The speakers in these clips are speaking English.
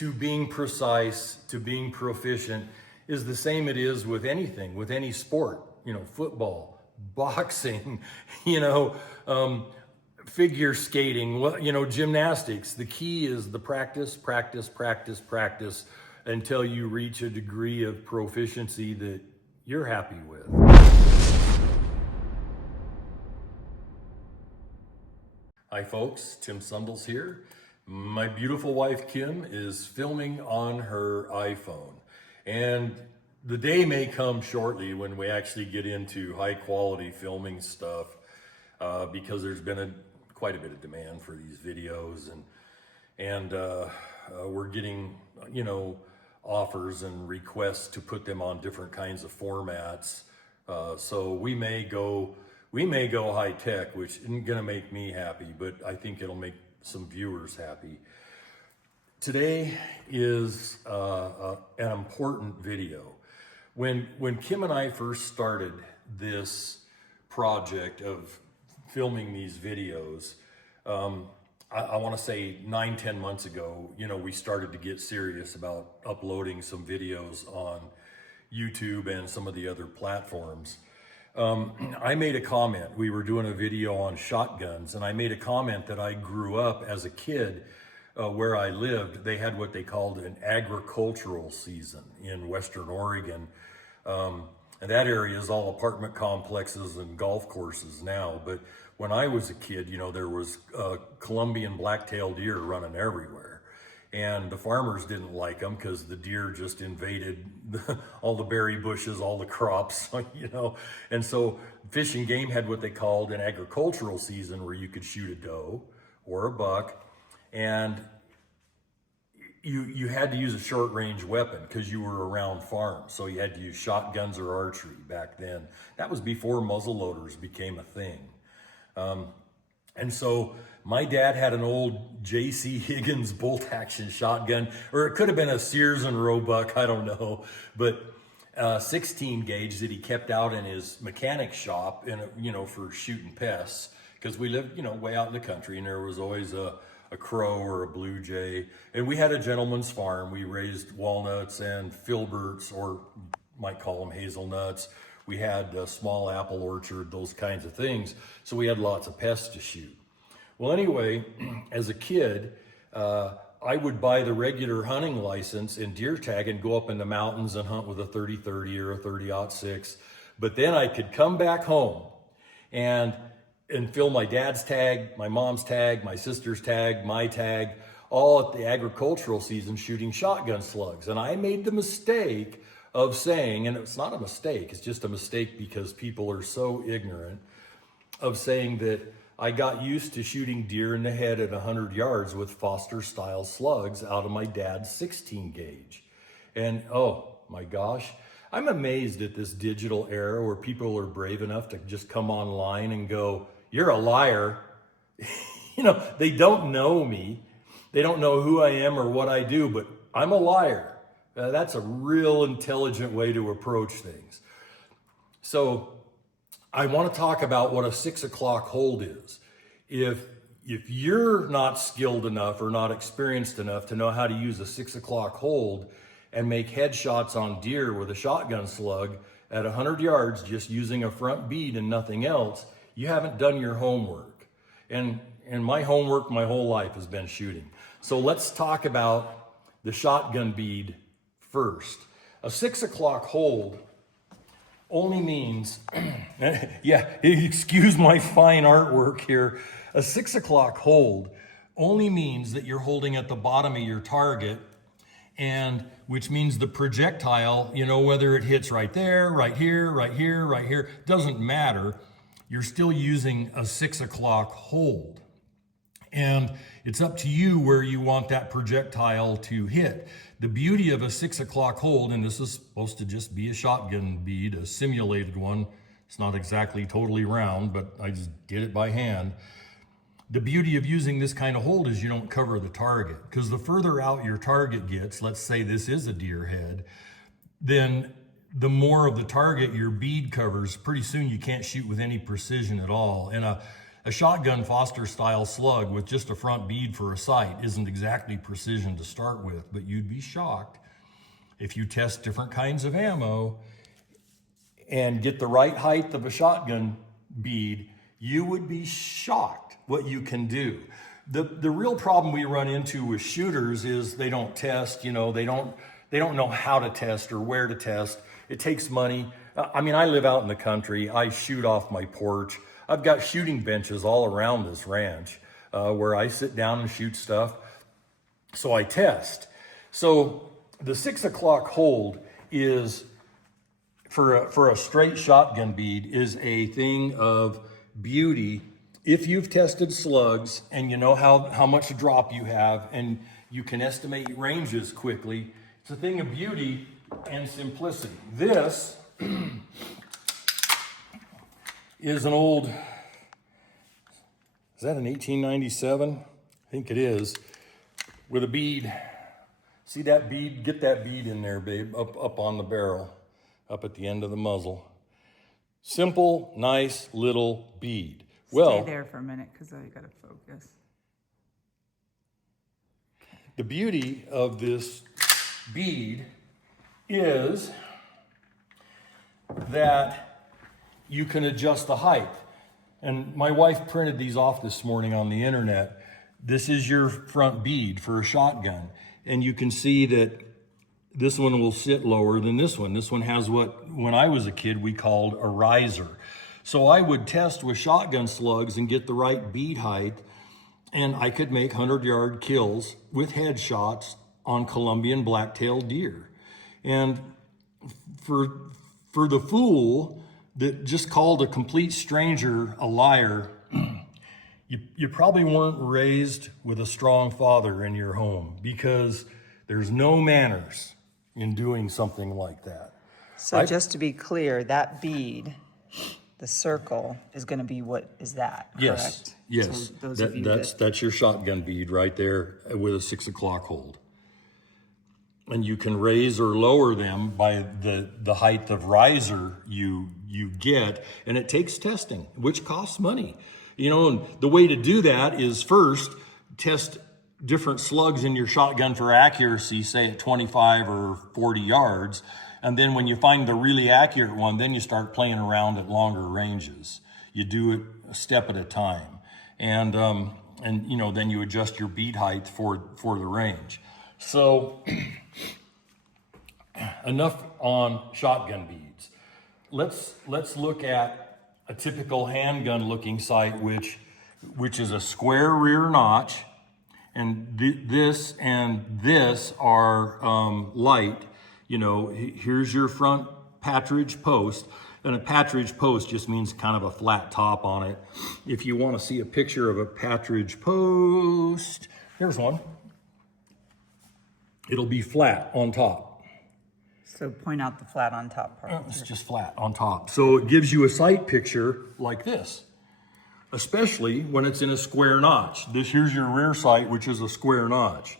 to being precise, to being proficient, is the same it is with anything, with any sport, football, boxing, figure skating, gymnastics. The key is the practice, practice, practice, practice until you reach a degree of proficiency that you're happy with. Hi folks, Tim Sundles here. My beautiful wife Kim is filming on her iPhone, and the day may come shortly when we actually get into high quality filming stuff because there's been quite a bit of demand for these videos, and we're getting offers and requests to put them on different kinds of formats. So we may go high tech, which isn't gonna make me happy, but I think it'll make some viewers happy. Today is an important video. When Kim and I first started this project of filming these videos, I want to say 9-10 months ago, we started to get serious about uploading some videos on YouTube and some of the other platforms. I made a comment. We were doing a video on shotguns, and I made a comment that I grew up as a kid where I lived. They had what they called an agricultural season in Western Oregon. And that area is all apartment complexes and golf courses now. But when I was a kid, there was Columbian black-tailed deer running everywhere. And the farmers didn't like them because the deer just invaded all the berry bushes, all the crops, And so Fish and Game had what they called an agricultural season where you could shoot a doe or a buck, and you had to use a short range weapon because you were around farms. So you had to use shotguns or archery back then. That was before muzzle loaders became a thing. And so my dad had an old J.C. Higgins bolt action shotgun, or it could have been a Sears and Roebuck, I don't know, but 16 gauge that he kept out in his mechanic shop, for shooting pests, because we lived, way out in the country, and there was always a crow or a blue jay. And we had a gentleman's farm. We raised walnuts and filberts, or might call them hazelnuts. We had a small apple orchard, those kinds of things. So we had lots of pests to shoot. Well, anyway, as a kid, I would buy the regular hunting license and deer tag and go up in the mountains and hunt with a 30-30 or a 30-06. But then I could come back home and fill my dad's tag, my mom's tag, my sister's tag, my tag, all at the agricultural season shooting shotgun slugs. And I made the mistake of saying, and it's not a mistake, it's just a mistake because people are so ignorant, of saying that I got used to shooting deer in the head at 100 yards with Foster style slugs out of my dad's 16 gauge. And oh my gosh, I'm amazed at this digital era where people are brave enough to just come online and go, "You're a liar." They don't know me. They don't know who I am or what I do, but I'm a liar. That's a real intelligent way to approach things. So I want to talk about what a 6 o'clock hold is. If you're not skilled enough or not experienced enough to know how to use a 6 o'clock hold and make headshots on deer with a shotgun slug at 100 yards just using a front bead and nothing else, you haven't done your homework. And my homework my whole life has been shooting. So let's talk about the shotgun bead first. A 6 o'clock hold only means, excuse my fine artwork here. A 6 o'clock hold only means that you're holding at the bottom of your target, and which means the projectile, whether it hits right there, right here, right here, right here, doesn't matter. You're still using a 6 o'clock hold. And it's up to you where you want that projectile to hit. The beauty of a 6 o'clock hold, and this is supposed to just be a shotgun bead, a simulated one. It's not exactly totally round, but I just did it by hand. The beauty of using this kind of hold is you don't cover the target, because the further out your target gets, let's say this is a deer head, then the more of the target your bead covers, pretty soon you can't shoot with any precision at all. And A shotgun Foster style slug with just a front bead for a sight isn't exactly precision to start with, but you'd be shocked if you test different kinds of ammo and get the right height of a shotgun bead. You would be shocked what you can do. The real problem we run into with shooters is they don't test, they don't know how to test or where to test. It takes money. I mean, I live out in the country. I shoot off my porch. I've got shooting benches all around this ranch where I sit down and shoot stuff. So I test. So the 6 o'clock hold is, for a straight shotgun bead, is a thing of beauty. If you've tested slugs and you know how much drop you have and you can estimate ranges quickly, it's a thing of beauty and simplicity. This is an old, is that an 1897? I think it is, with a bead. See that bead? Get that bead in there, babe, up on the barrel, up at the end of the muzzle. Simple, nice little bead. Stay there for a minute because I got to focus. The beauty of this bead is that you can adjust the height. And my wife printed these off this morning on the internet. This is your front bead for a shotgun. And you can see that this one will sit lower than this one. This one has what, when I was a kid, we called a riser. So I would test with shotgun slugs and get the right bead height, and I could make 100-yard kills with headshots on Colombian black-tailed deer. And for the fool that just called a complete stranger a liar, you probably weren't raised with a strong father in your home, because there's no manners in doing something like that. So just to be clear, that bead, the circle, is going to be what is that, correct? Yes. So that's your shotgun bead right there with a 6 o'clock hold. And you can raise or lower them by the height of riser you get, and it takes testing, which costs money. And the way to do that is first test different slugs in your shotgun for accuracy, say at 25 or 40 yards. And then when you find the really accurate one, then you start playing around at longer ranges. You do it a step at a time. And then you adjust your bead height for the range. So enough on shotgun beads. Let's look at a typical handgun looking sight, which is a square rear notch, and this and this are light. Here's your front partridge post, and a partridge post just means kind of a flat top on it. If you want to see a picture of a partridge post, here's one. It'll be flat on top. So point out the flat on top part. It's just flat on top. So it gives you a sight picture like this, especially when it's in a square notch. Here's your rear sight, which is a square notch.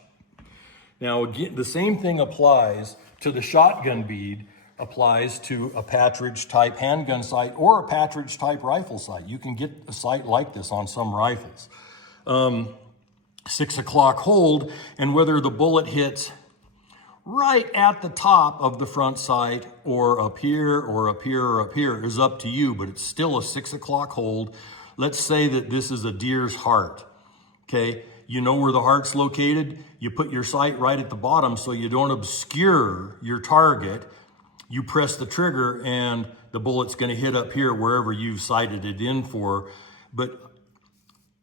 Now, again, the same thing applies to the shotgun bead, applies to a partridge type handgun sight or a partridge type rifle sight. You can get a sight like this on some rifles. 6 o'clock hold, and whether the bullet hits right at the top of the front sight or up here or up here or up here is up to you, but it's still a 6 o'clock hold. Let's say that this is a deer's heart, okay? You know where the heart's located? You put your sight right at the bottom so you don't obscure your target. You press the trigger and the bullet's gonna hit up here wherever you've sighted it in for.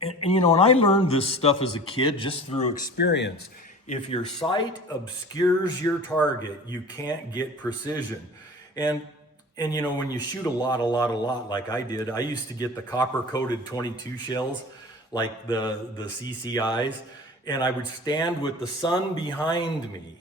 And I learned this stuff as a kid just through experience. If your sight obscures your target, you can't get precision. And when you shoot a lot like I did, I used to get the copper-coated 22 shells, like the CCIs, and I would stand with the sun behind me,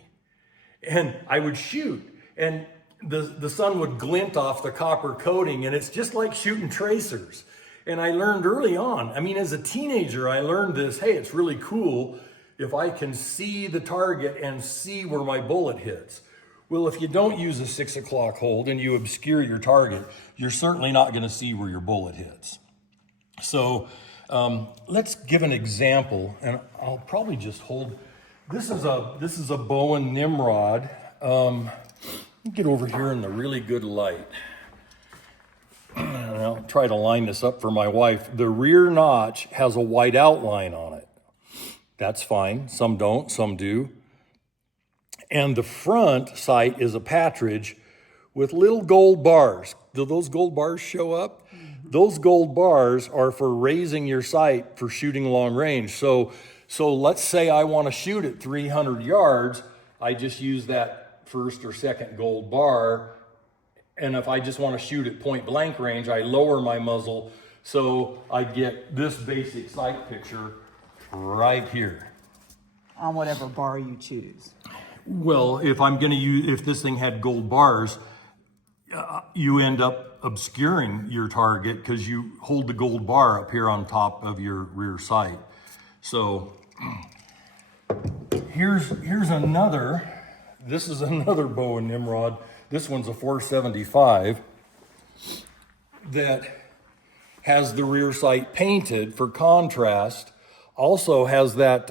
and I would shoot, and the sun would glint off the copper coating, and it's just like shooting tracers. And I learned early on, as a teenager, I learned this, hey, it's really cool if I can see the target and see where my bullet hits. Well, if you don't use a 6 o'clock hold and you obscure your target, you're certainly not gonna see where your bullet hits. So Let's give an example, and I'll probably just hold. This is a bow and Nimrod. Get over here in the really good light. And I'll try to line this up for my wife. The rear notch has a white outline on it. That's fine. Some don't, some do. And the front sight is a partridge with little gold bars. Do those gold bars show up? Mm-hmm. Those gold bars are for raising your sight for shooting long range. So let's say I want to shoot at 300 yards. I just use that first or second gold bar. And if I just want to shoot at point blank range, I lower my muzzle so I get this basic sight picture right here. On whatever bar you choose. Well, if this thing had gold bars, you end up obscuring your target because you hold the gold bar up here on top of your rear sight. So here's another. This is another bow and Nimrod. This one's a 475 that has the rear sight painted for contrast. Also has that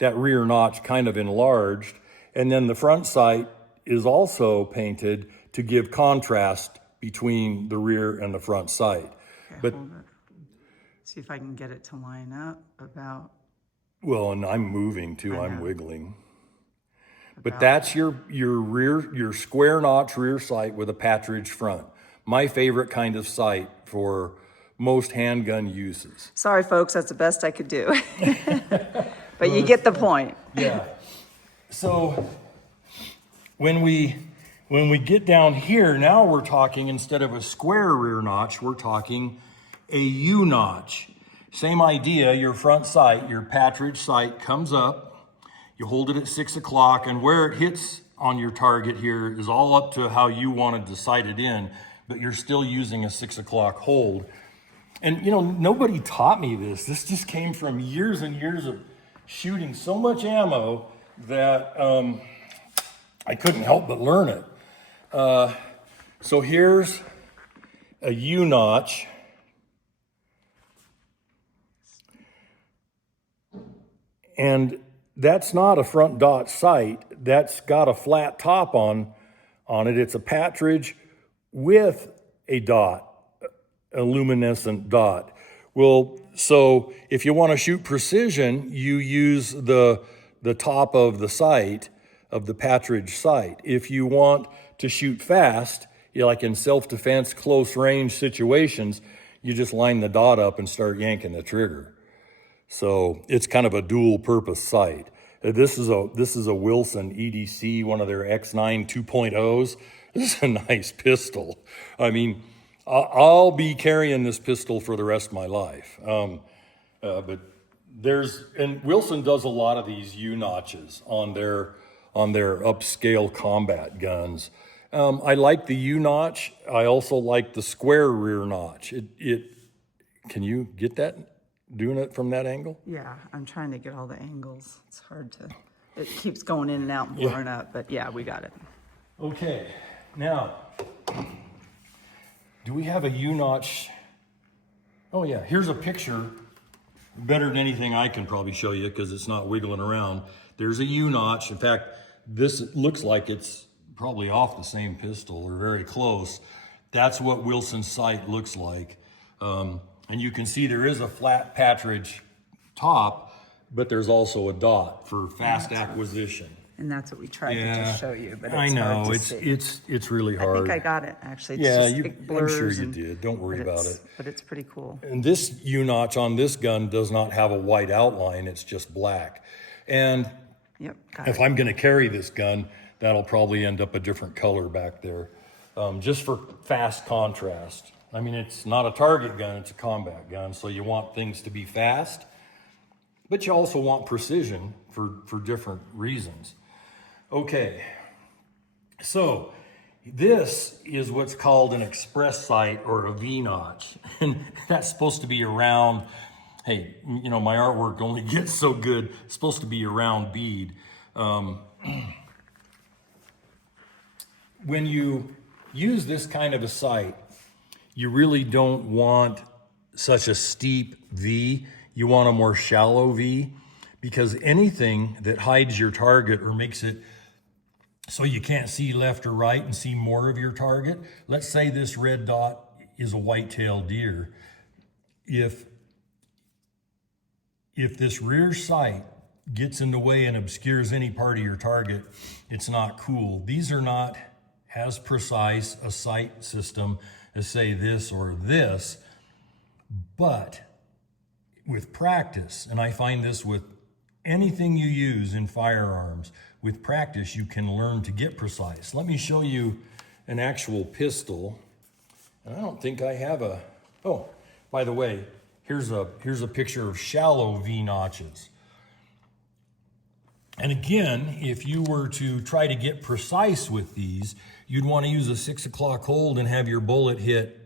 rear notch kind of enlarged, and then the front sight is also painted to give contrast between the rear and the front sight. Okay, but hold it. See if I can get it to line up about. Well, and I'm moving too. I'm wiggling. But that's your square notch rear sight with a partridge front. My favorite kind of sight for most handgun uses. Sorry, folks, that's the best I could do. But you get the point. Yeah. So when we get down here, now we're talking, instead of a square rear notch, we're talking a U notch. Same idea, your front sight, your partridge sight comes up. You hold it at 6 o'clock, and where it hits on your target here is all up to how you wanted to sight it in, but you're still using a 6 o'clock hold. And nobody taught me this. This just came from years and years of shooting so much ammo that I couldn't help but learn it. So here's a U notch. And that's not a front dot sight. That's got a flat top on it. It's a partridge with a dot, a luminescent dot. Well, so if you want to shoot precision, you use the top of the sight, of the partridge sight. If you want to shoot fast, like in self-defense, close range situations, you just line the dot up and start yanking the trigger. So it's kind of a dual purpose sight. This is a Wilson EDC, one of their X9 2.0s. This is a nice pistol. I mean, I'll be carrying this pistol for the rest of my life. But Wilson does a lot of these U notches on their upscale combat guns. I like the U notch. I also like the square rear notch. Can you get that? Doing it from that angle? Yeah, I'm trying to get all the angles. It's hard to, it keeps going in and out and blurring up, but yeah, we got it. Okay, now, do we have a U-notch? Oh yeah, here's a picture, better than anything I can probably show you because it's not wiggling around. There's a U-notch. In fact, this looks like it's probably off the same pistol or very close. That's what Wilson's sight looks like. And you can see there is a flat partridge top, but there's also a dot for fast acquisition. And that's what we tried to just show you, but it's I know, hard to see. it's really hard. I think I got it, actually. It's Yeah, just, I'm sure you did. Don't worry about it. But it's pretty cool. And this U-notch on this gun does not have a white outline. It's just black. And Yep, if I'm going to carry this gun, that'll probably end up a different color back there, just for fast contrast. I mean, it's not a target gun, it's a combat gun, so you want things to be fast, but you also want precision for different reasons. Okay, so this is what's called an express sight or a V-notch, and that's supposed to be a round, hey, my artwork only gets so good, it's supposed to be a round bead. When you use this kind of a sight, you really don't want such a steep V. You want a more shallow V, because anything that hides your target or makes it so you can't see left or right and see more of your target. Let's say this red dot is a white-tailed deer. If this rear sight gets in the way and obscures any part of your target, it's not cool. These are not as precise a sight system as say this or this, but with practice, and I find this with anything you use in firearms, with practice you can learn to get precise. Let me show you an actual pistol. And I don't think I have a, oh, by the way, here's a picture of shallow V notches. And again, if you were to try to get precise with these, you'd want to use a 6 o'clock hold and have your bullet hit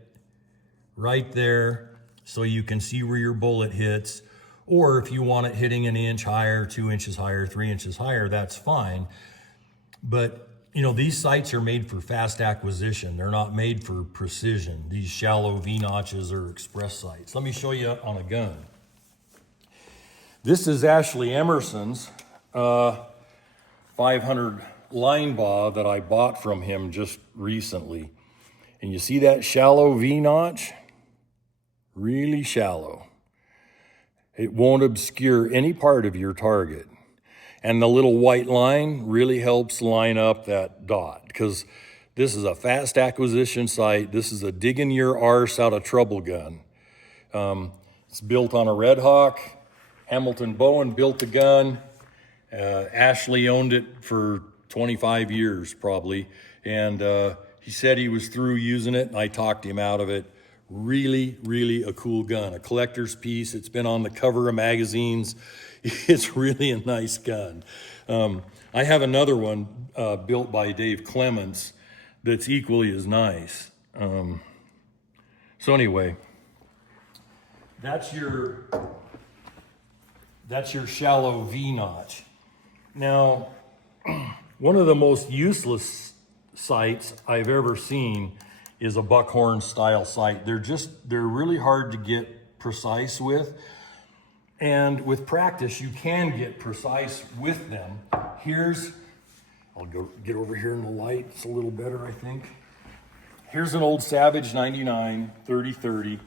right there so you can see where your bullet hits. Or if you want it hitting an inch higher, 2 inches higher, 3 inches higher, that's fine. But you know, these sights are made for fast acquisition. They're not made for precision. These shallow V notches are express sights. Let me show you on a gun. This is Ashley Emerson's 500 line bow that I bought from him just recently. And you see that shallow V notch? Really shallow. It won't obscure any part of your target. And the little white line really helps line up that dot, because this is a fast acquisition sight. This is a digging your arse out of trouble gun. It's built on a Red Hawk. Hamilton Bowen built the gun. Ashley owned it for 25 years probably. And he said he was through using it, and I talked him out of it. Really, really a cool gun, a collector's piece. It's been on the cover of magazines. It's really a nice gun. I have another one built by Dave Clements that's equally as nice. So anyway, that's your shallow V notch. Now, one of the most useless sights I've ever seen is a buckhorn style sight. They're really hard to get precise with. And with practice, you can get precise with them. I'll go get over here in the light. It's a little better, I think. Here's an old Savage 99 30-30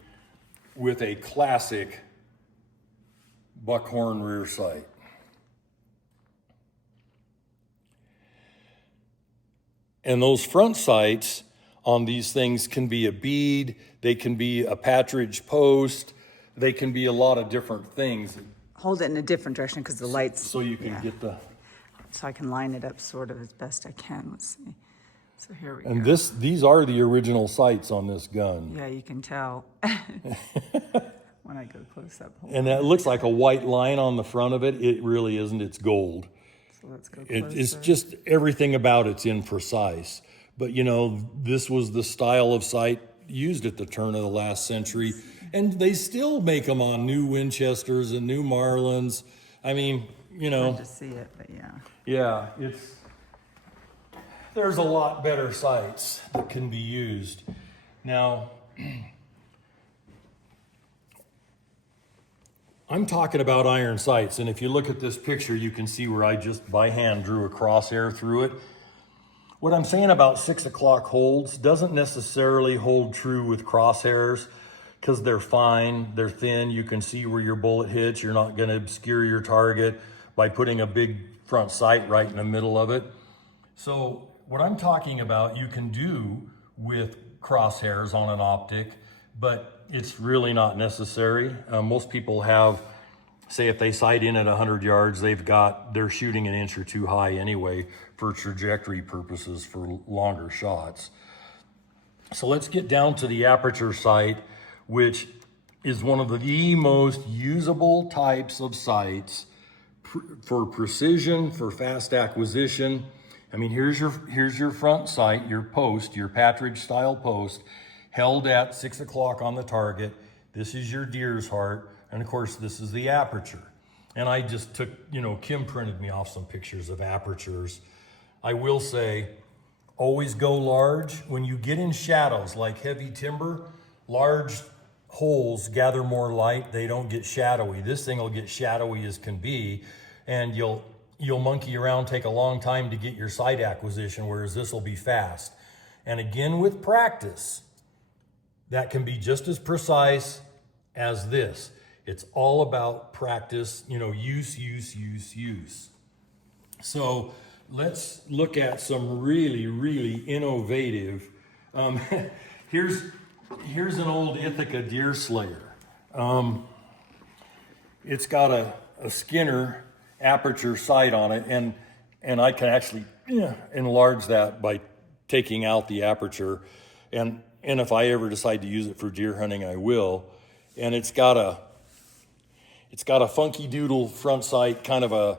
with a classic buckhorn rear sight. And those front sights on these things can be a bead, they can be a partridge post, they can be a lot of different things. Hold it in a different direction because the lights. So you can get the... So I can line it up sort of as best I can. Let's see. So here we go. And these are the original sights on this gun. Yeah, you can tell when I go close up. And that looks like a white line on the front of it. It really isn't. It's gold. So let's go closer. It's just everything about it's imprecise. But you know, this was the style of sight used at the turn of the last century. And they still make them on new Winchesters and new Marlins. I mean, you know. Hard to see it, but yeah. Yeah, there's a lot better sights that can be used. Now, I'm talking about iron sights, and if you look at this picture, you can see where I just by hand drew a crosshair through it. What I'm saying about 6 o'clock holds doesn't necessarily hold true with crosshairs, because they're fine, they're thin, you can see where your bullet hits, you're not going to obscure your target by putting a big front sight right in the middle of it. So what I'm talking about you can do with crosshairs on an optic, but it's really not necessary. Most people have, say if they sight in at 100 yards, they're shooting an inch or two high anyway for trajectory purposes for longer shots. So let's get down to the aperture sight, which is one of the most usable types of sights for precision, for fast acquisition. I mean, here's your front sight, your post, your partridge style post, held at 6 o'clock on the target. This is your deer's heart, and of course this is the aperture. And I just took, Kim printed me off some pictures of apertures. I will say, always go large. When you get in shadows like heavy timber, large holes gather more light, they don't get shadowy. This thing will get shadowy as can be, and you'll monkey around, take a long time to get your sight acquisition, whereas this will be fast. And again, with practice, that can be just as precise as this. It's all about practice, use. So let's look at some really, really innovative. Here's an old Ithaca deer slayer. It's got a Skinner aperture sight on it, and I can actually enlarge that by taking out the aperture, and if I ever decide to use it for deer hunting, I will. And it's got a funky doodle front sight, kind of a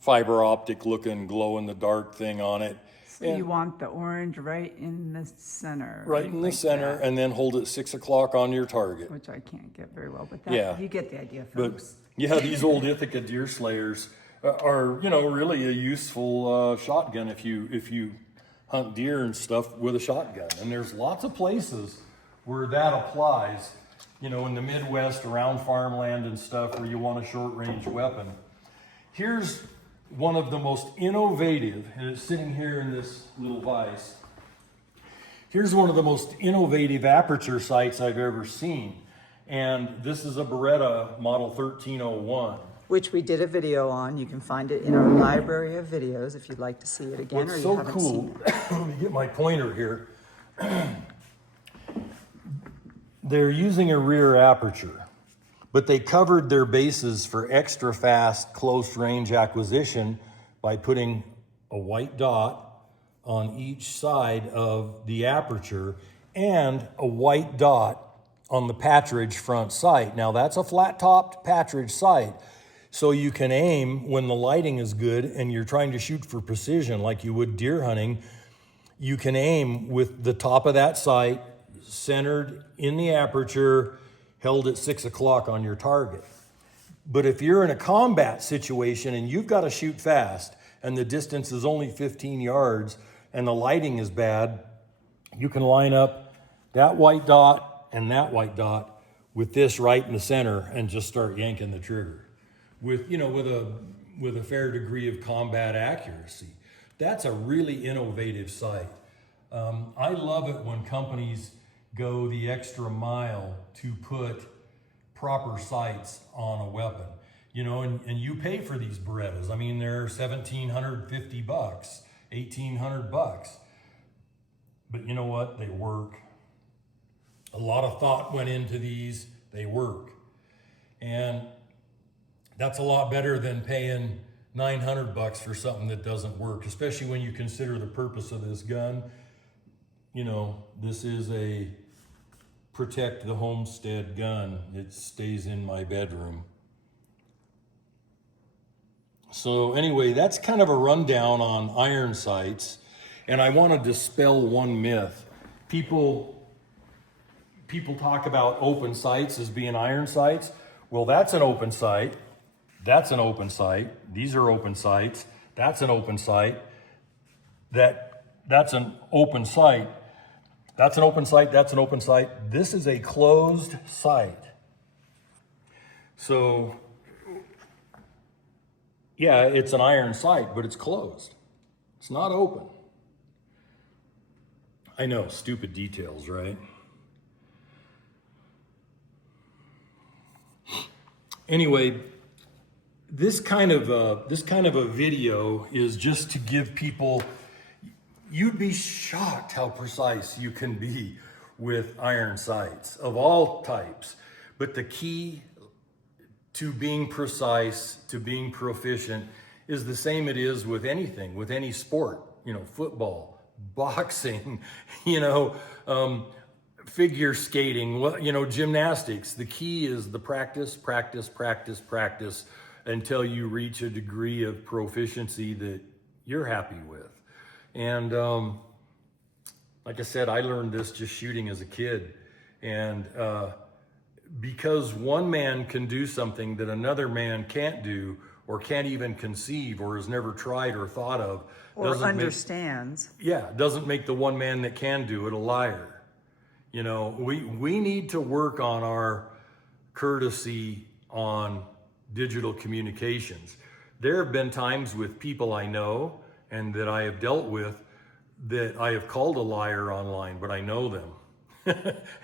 fiber optic looking glow in the dark thing on it. So you want the orange right in the center. Right in the center, and then hold it 6 o'clock on your target. Which I can't get very well, but you get the idea, But folks. these old Ithaca deer slayers are really a useful shotgun if you hunt deer and stuff with a shotgun. And there's lots of places where that applies, in the Midwest around farmland and stuff where you want a short range weapon. Here's one of the most innovative, and it's sitting here in this little vise. Here's one of the most innovative aperture sights I've ever seen. And this is a Beretta model 1301. Which we did a video on. You can find it in our library of videos if you'd like to see it again. What's or you so haven't cool, seen it. let me get my pointer here. They're using a rear aperture, but they covered their bases for extra fast close range acquisition by putting a white dot on each side of the aperture and a white dot on the partridge front sight. Now that's a flat topped partridge sight. So you can aim when the lighting is good and you're trying to shoot for precision like you would deer hunting. You can aim with the top of that sight centered in the aperture, held at 6 o'clock on your target. But if you're in a combat situation and you've got to shoot fast and the distance is only 15 yards and the lighting is bad, you can line up that white dot and that white dot with this right in the center and just start yanking the trigger with a fair degree of combat accuracy. That's a really innovative sight. I love it when companies go the extra mile to put proper sights on a weapon, and you pay for these Berettas. I mean, they're $1,750, $1,800, but you know what? They work. A lot of thought went into these. They work. And that's a lot better than paying $900 for something that doesn't work, especially when you consider the purpose of this gun. This is a protect the homestead gun. It stays in my bedroom. So anyway, that's kind of a rundown on iron sights. And I want to dispel one myth. People talk about open sights as being iron sights. Well, that's an open sight. That's an open sight. These are open sights. That's an open sight. That's an open sight. That's an open sight. That's an open sight. This is a closed sight. So, yeah, it's an iron sight, but it's closed. It's not open. I know, stupid details, right? Anyway, this kind of a video is just to give people. You'd be shocked how precise you can be with iron sights of all types. But the key to being precise, to being proficient, is the same it is with anything, with any sport. Football, boxing, figure skating, gymnastics. The key is the practice until you reach a degree of proficiency that you're happy with. And like I said, I learned this just shooting as a kid. And because one man can do something that another man can't do or can't even conceive or has never tried or thought of. Or understands. Doesn't make the one man that can do it a liar. You know, we need to work on our courtesy on digital communications. There have been times with people I know and that I have dealt with that I have called a liar online, but I know them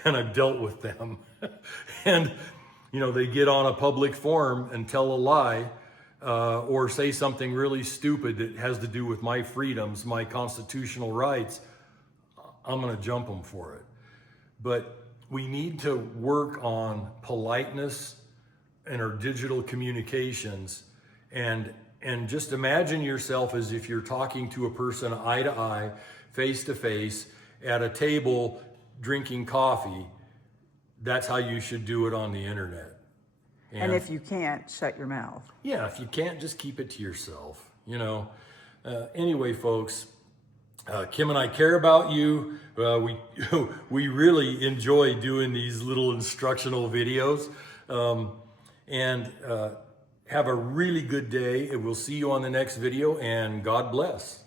and I've dealt with them. And, you know, they get on a public forum and tell a lie or say something really stupid that has to do with my freedoms, my constitutional rights. I'm going to jump them for it. But we need to work on politeness in our digital communications, and just imagine yourself as if you're talking to a person eye to eye, face to face, at a table drinking coffee. That's how you should do it on the internet. And if you can't, shut your mouth. Yeah, if you can't, just keep it to yourself, you know. Anyway, folks, Kim and I care about you. We really enjoy doing these little instructional videos. And have a really good day. And we'll see you on the next video, and God bless.